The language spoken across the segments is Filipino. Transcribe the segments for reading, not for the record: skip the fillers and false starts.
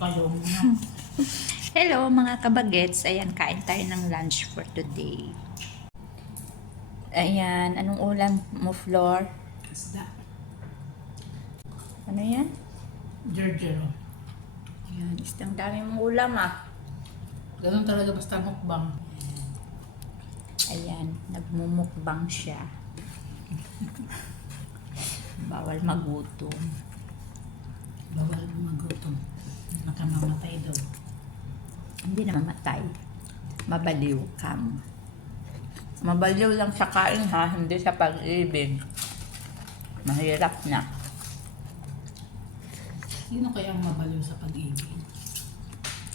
kayo. Hello mga kabagets, ayan kain tayo ng lunch for today. Ayan, anong ulam mo, Flor? Isda. Ano yan? Gergero. Ayan, isang dami mong ulam ah. Ganun talaga basta mukbang. Ayan, nagmumukbang siya. Bawal magutom. Bawal magutom. Nakamamatay daw. Hindi na mamatay. Mabaliw kam. Mabaliw lang sa kain ha, hindi sa pag-ibig. Mahirap na. Sino kaya ang mabaliw sa pag-ibig?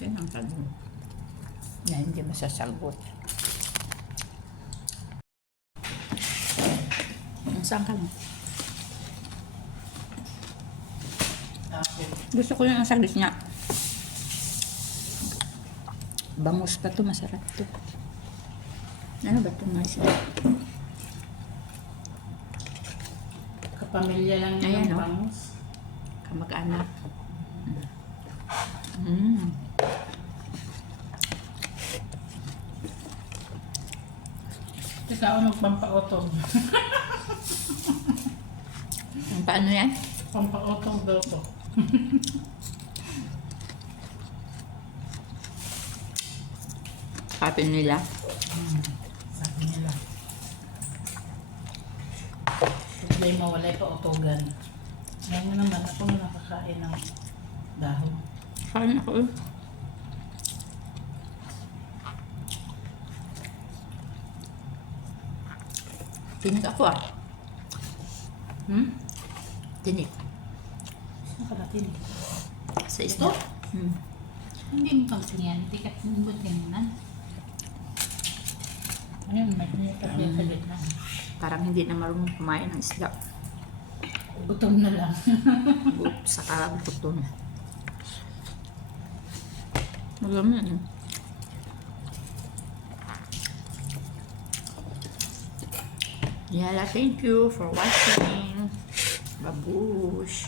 Yan ang tanong na hindi masasagot. Saan ka lang? Tapos, Gusto ko yung asagis niya. Bangus pa to, masarap to. Ano ba itong mais? kapamilya lang niya Ayan, ng oh. bangus. Kamag-anak. Mm. Ikaw ang magpampaotog. Paano yan? Pampaotog daw to. Sabi nila. Sabi nila. Problema wala pa otogan. Ngayon naman ako na nakakain ng dahon. Kain ako eh. Tinig ako ah. Tinig. Nakalatin. Sa Ito? isda. Hindi mo pang yan. Hindi ka tinubod yan. Ayun, may tinitapit sa gitna. Parang hindi na marunong kumain ng isda. Gutom na lang. Saka gutom. Magamin. Yala, thank you for watching. Babush.